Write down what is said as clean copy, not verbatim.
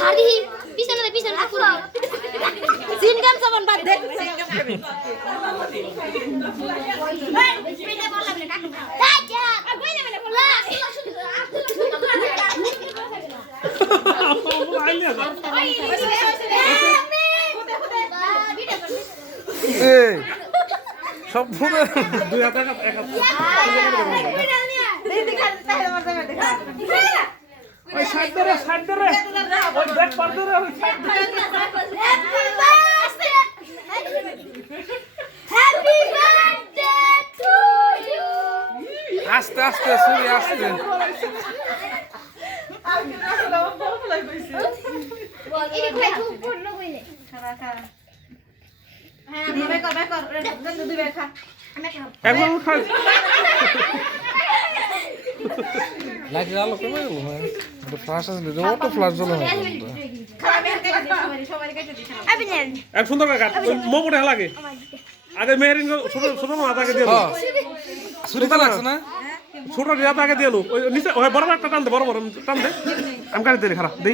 শাড়ি পিছনে পুরো সিনকাম সামান বাদ দে সব ভুলে 2000 টাকা এক ওই সাইড ধরে ওই ব্যাক পার ধরে ওই side happy birthday to you আস্তে আস্তে সুরি আস্তে এই ভাই খুব পূর্ণ কইলে হ্যাঁ দিবে কর দিবে খা এখন খাই লাইট আলো কমে গেল ভাই তো ফ্ল্যাশ আসলে যে অটো ফ্ল্যাশ জ্বলে হবে এক সুন্দর কাট মোমোটা লাগে আগে মেহেরিন ছোট ছোট মাথাকে দিয়ে দাও সুরিতা লাগছে না ছোট রিয়াতে আগে দিয়ে লো ওই নিচে ওই বড় একটা টান দে বড় টান দে আমি কাটে দিই খারাপ দেই